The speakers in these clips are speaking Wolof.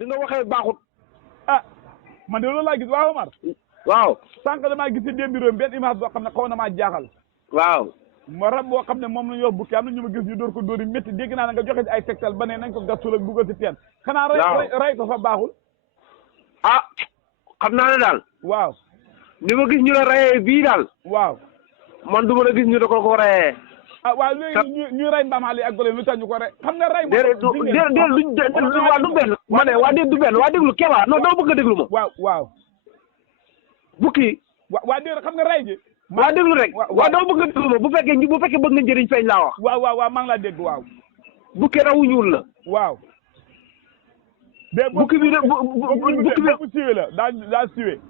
di nga waxee baaxut. ah man de loolu laa gis waaw Omar. waaw. sànq damaa gis si démb réew benn image boo xam ne xaw na maa jaaxal. waaw. ma rab boo xam ne moom la ñu wax bukki am na ñu ma gis ñu dóor ko dóor yi métti dégg naa ne nga joxe ci ay tegtal ba ne nañ ko gas suul ak dugal si teen. xanaa rey ko fa baaxul. ah xam naa ne daal. waaw. ni ma gis ñu la rayee bii daal. waaw. man du ma la gis ñu da ko rayee. ah waaw léegi ñuy rey mbaam xale ak gole lu tax ñu ko rey xam nga rey. déedéet waa du benn. ma ne waa du benn waa déglu Keba non doo bëgg a déglu ma. waaw. bukki. waa déedéet xam nga rey gi. waa déglu rek. waa doo bëgg a déglu ma bu fekkee bëgg nga njëriñ feeñ laa wax. waaw maa ngi laa dégg waaw. bukki rawu ñuul la. waaw. bukki bi de bukki bi bu siwee la daa siwee.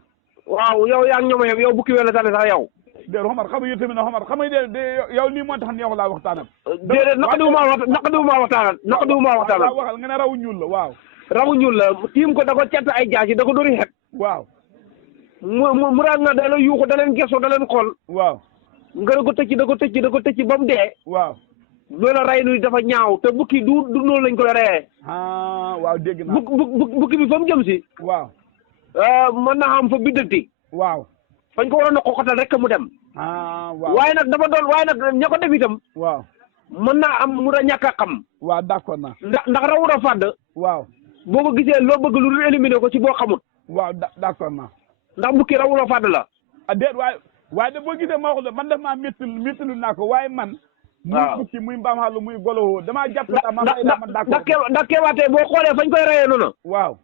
waaw yow yaa ngi ñoom yow bukki wee la tane sax yow. déedéet Omar xam nga yow tamit Omar xam nga de yow lii moo tax neexu laa waxtaanal. déedéet naqadiwuma waxtaanal. waaw waxal nga ne rawu ñuul la waaw. rawu ñuul la tiim ko da ko cett ay jaasi da ko dori xet. waaw. mu raag nga da la yuuxu da leen gesso da leen xool. waaw. nga da ko tëcc ba mu dee. waaw. loola rey nu dafa ñaaw te bukki du noonu lañ ko la reyee. waaw dégg naa. bukki bi fa mu jëm si. waaw. mën naa xam fa biddanti. waaw. fañ ko waroon a xoxatal rek mu dem. waaw. waaye nag ña ko def itam. waaw. mën naa am mu a ñàkk a xam. waaw d'accord naa. ndax rawul a fàdd. waaw. boo ko gisee loo bëgg lu dul éliminer ko ci boo xamut. waaw d'accord naa. ndax bukki rawul a fàdd la. déet waaye de boo gisee ma wax la man def maa méttilu naa ko waaye man. waaw muy bukki muy mbaam xaalu muy golo damaa jàpp ndax keewaatee boo xoolee fañ koy reyee noonu. waaw.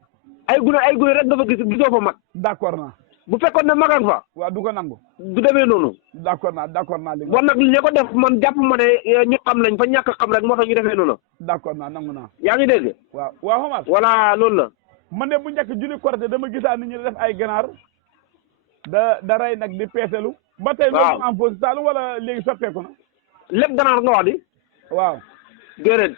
ay gune rek nga fa gisoo fa mag. d'accord naa. bu fekkoon ne magan fa. waaw du ko nangu. du demee noonu. d'accord naa li bon nag li ko def man jàpp ma ne ñu xam lañ fa ñàkk xam rek moo tax ñu defee noonu. d'accord naa nangu naa. yaa ngi dégg. waaw Omar. voilà loolu la. man de bu njëkk julli korité dama gisaa nit ñi def ay ganaar da rey nag di peeselu. ba tey loolu am foofu Saalum wala léegi soppeeku na. lépp ganaar nga wax di. waaw. déedéet.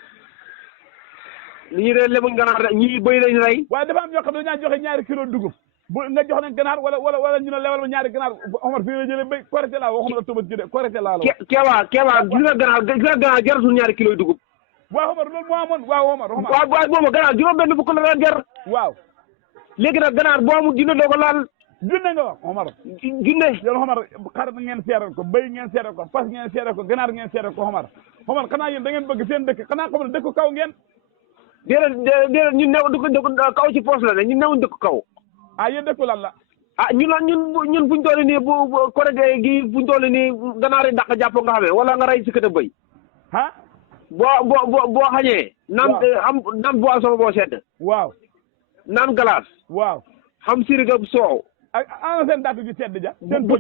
li ñuy dee lebuñ ganaar de ñii bëy lañ rey. waaye dafa am ñoo xam ne dañaa joxe ñaari kilo dugub. bu nga jox leen ganaar wala ñu ne lewal ma ñaari ganaar Omar fii la jëlee béy korité laa waxuma la Tabaski de korité laa la. Kewa gis nga ganaar jaratul ñaari kilo dugub. waaw Omar loolu moo amoon waaw Omar. waaw boobu ganaar juróom-benn fukk la daan jar. waaw. léegi nag ganaar boo amul junne doo ko laal. junne nga wax Omar. junne. yow Omar xar ngeen seeral ko béy ngeen seeral ko fas ngeen seeral ko ganaar ngeen seeral ko Omar xanaa yéen da ngeen bëgg seen dëkk xanaa xam ne dëkk kaw ngeen. déedéet ñun new kaw ci poos la ne ñun newuñ dëkk kaw. yéen dëkku lan la. ñun fuñ toll nii bu korite gi fuñ toll nii ganaar yi dàq jàpp nga xamee wala nga rey si kër a bëy. boo xañee. naan boisson boo sedd. waaw. naan glace. waaw. xam siriga soow. ana seen daatu gi sedd ja. seen bu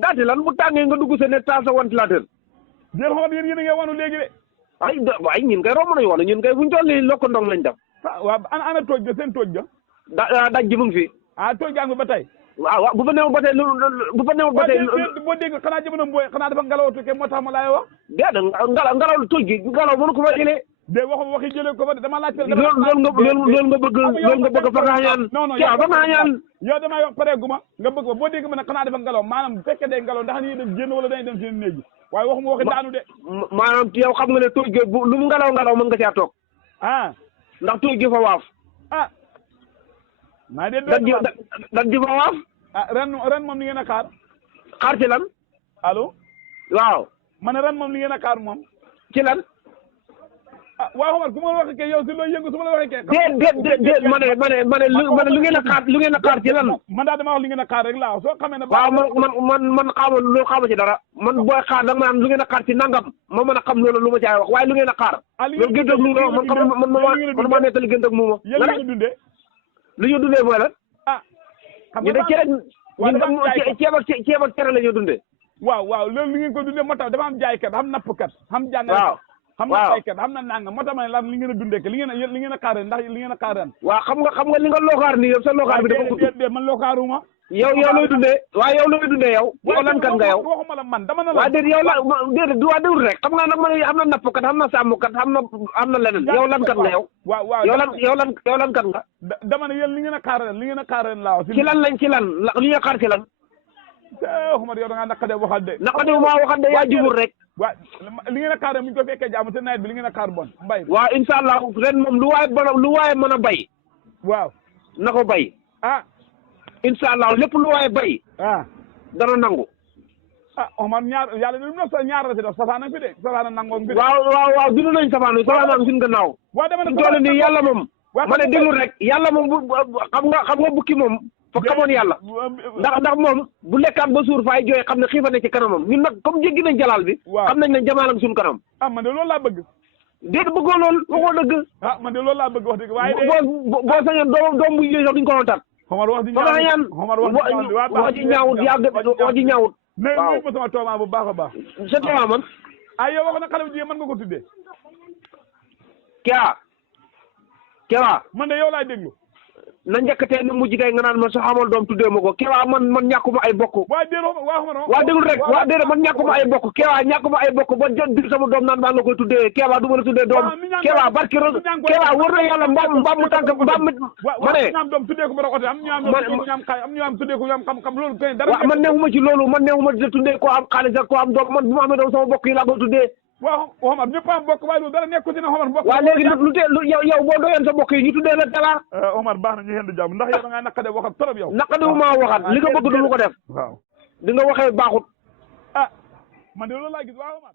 daati lan bu tàngee nga dugg sa ne taal sa ventilateur. déedéet xam nga yéen a ngi wanu léegi de. ay ñun kay romb nañu wala ñun kay fuñ toll nii lokk ndong lañ def. waaw ana tooj ga seen tooj ga. daj ji mu ngi fi. tooj gaa ngi ba tey. waaw bu fa néew ba tey bu fa néew ba tey. boo dégg xanaa jamono mbooy xanaa dafa ngalawatu ke moo tax ma laay wax. déedéet ngelaw tooj gi ngelaw mënu ko fa jëlee. de waxuma waxi jëlee ko fa de dama laajte. loolu nga bëgg fa nga xañaan. non fa nga xañaan. yow damaa wax pareegu ma nga bëgg ba boo dégg ma ne xanaa dafa ngelaw maanaam bu fekkee day ngelaw ndax ni dem génn wala dañuy dem seen néeg yi waaye waxuma waxi daanu de. maanaam yow xam nga ne tooj gi lu mu ngelaw mën nga caa toog. ndax tooj gi fa waaf. maa de dat ji fa waaf. ren moom ni ngeen a xaar. xaar ci lan. allo. waaw. ma ne ren moom ni ngeen a xaar moom. ci lan. waaw Omar ku ma la waxee kay yow si looy yëngu su ma la waxee kay. déet ma ne lu ngeen a xaar ci lan. man daal dama wax li ngeen a xaar rek laa soo xamee ne. waaw man xaama ci dara man booy xaar da nga naan lu ngeen a xaar ci nangam ma mën a xam loolu lu ma caay wax waaye lu ngeen a xaar. loolu gënt ak muuma man maa nettali gënt ak muuma. yéen a ngi dundee. lu ñu dundee mooy lan. xam ñu de ceeb ak cere la ñu dundee. waaw loolu li ngeen ko dundee moo tax dafa am jaaykat xam nappkat xam jàngale. xam na baykat xam na nangam moo tax ma ne lan li ngeen a dundee li ngeen a xaar ndax li ngeen a xaar ren. waaw xam nga li nga lookaar nii yow sa lookaar bi dafa gudd. man lookaaruma. yow looy dundee. waaw yow looy dundee yow. yow lan kat nga yow. waxuma la man dama na la. waaw déedéet yow déedéet waa déglu rek xam nga nag man am na nappkat am na sàmmkat am na leneen yow lan kat nga yow. waaw yow lan kat nga. dama ne yéen li ngeen a xaar ren li ngeen a xaar ren laa. ci lan li nga xaar ci lan. waxuma yow da ngaa naqadee waxal de. naqadee maa waxal de yaa jubur rek. waaw li ngeen a xaar ren bu ñu ko fekkee jaamu te nawet bi li ngeen a xaar bon mbay. waaw incha allah ren moom lu waaye mën a bay. waaw na ko bay. ah. incha allah lépp lu waaye bay. ah. dana nangu. ah Omar ñaar yàlla de ñaar la si def safaan ak fi de safaan nangoon fi de. waaw dund nañ safaan bi safaan am suñu gannaaw. waa dama ne toll nii yàlla moom. ma ne déglu rek yàlla moom bu xam nga bukki moom. fa xamoon yàlla. ndax moom bu lekkaat ba suur faay jooy xam ne xiifa ne ci kanamam ñun nag comme jéggi nañ jalaal bi. waaw xam nañ ne jamaalam suñu kanam. ah man de loolu laa bëgg. déet bëggoo lool waxoo dëgg. ah man de loolu laa bëgg wax dëgg waaye de. boo sañoon doom bu yooyu sax duñ ko woon tat. Omar wax di ñaawut wax ji ñaawut. waaw mais ma sama tooma bu baax a baax. sa tooma man. ah yow wax na xale bu jigéen mën nga ko tuddee. Kewa. man de yow laay déglu. na njëkk tey na mujj tey nga naan ma sa xamal doom tuddee ma ko Kewa man ñàkkuma ay bokk. waaw déedéet waa déglu rek waa déedéet man ñàkkuma ay bokk Kewa ñàkkuma ay bokk ba jot dir sama doom naan maa nga koy tuddee Kewa du ma la tuddee doom. Kewa barki Kewa wër na yàlla mbaam mu tànk mbaam mi. ma ne ñaam doom tuddee ko ba oto am ñaam tuddee ko ñaam xam-xam loolu kay dara. waaw man newuma ci loolu man newuma di tuddee koo am xaalis ak koo am doom man bu ma amee doom sama bokk yi laa koy tuddee. waaw Omar ñëpp am bokk waaye loolu dara nekku ci ne Omar bokk. waaw léegi lu tee yow boo doyoon sa bokk yi ñu tuddee la Talla. Omar baax na ñu yendu jàmm ndax yow da ngaa naqade waxat trop yow. naqade wu maa waxat li nga bëgg du ko def. waaw di nga waxee baaxut. ah man de loolu laa gis waaw Omar.